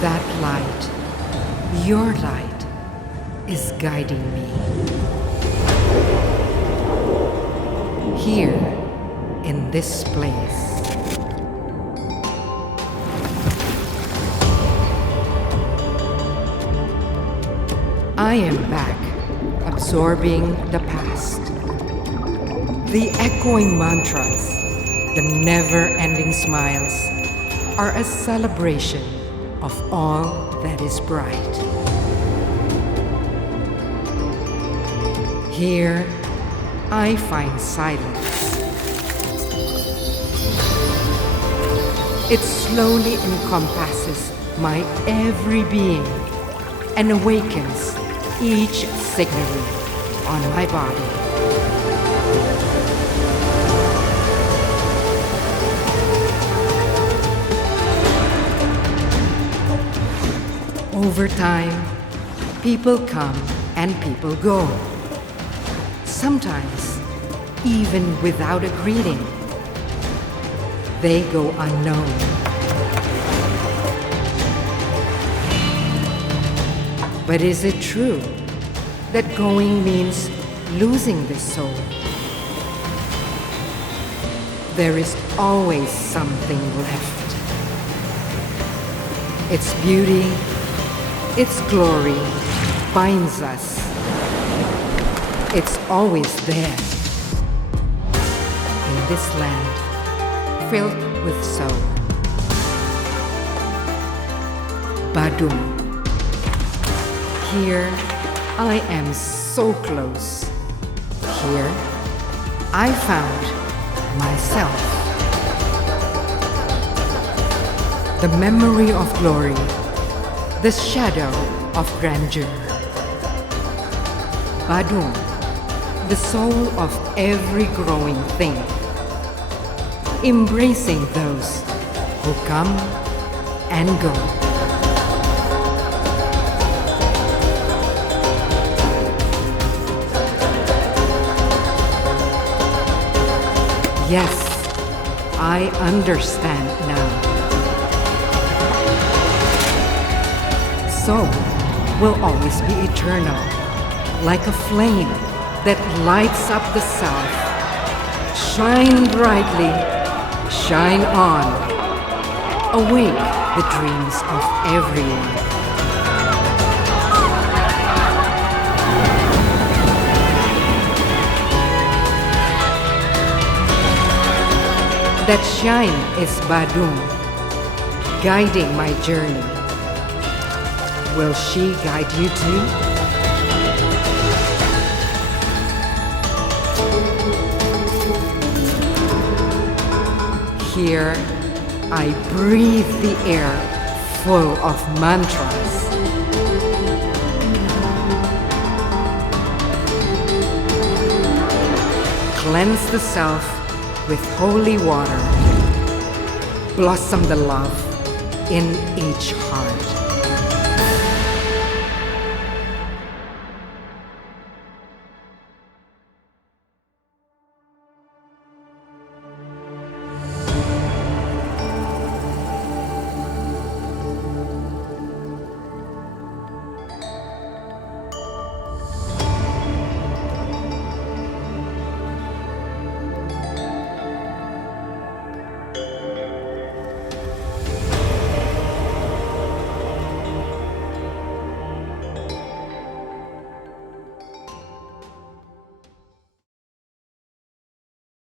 That light, your light, is guiding me. Here, in this place. I am back, absorbing the past. The echoing mantras, the never-ending smiles, are a celebration of all that is bright. Here, I find silence. It slowly encompasses my every being and awakens each signal on my body. Over time, people come and people go. Sometimes, even without a greeting, they go unknown. But is it true that going means losing the soul? There is always something left. Its beauty, its glory binds us. It's always there. In this land filled with soul. Badung. Here, I am so close. Here, I found myself. The memory of glory, the shadow of grandeur. Badung, the soul of every growing thing, embracing those who come and go. Yes, I understand now. Soul will always be eternal, like a flame that lights up the self. Shine brightly, shine on. Awake the dreams of everyone. That shine is Badung, guiding my journey. Will she guide you too? Here, I breathe the air full of mantras. Cleanse the self with holy water. Blossom the love in each heart.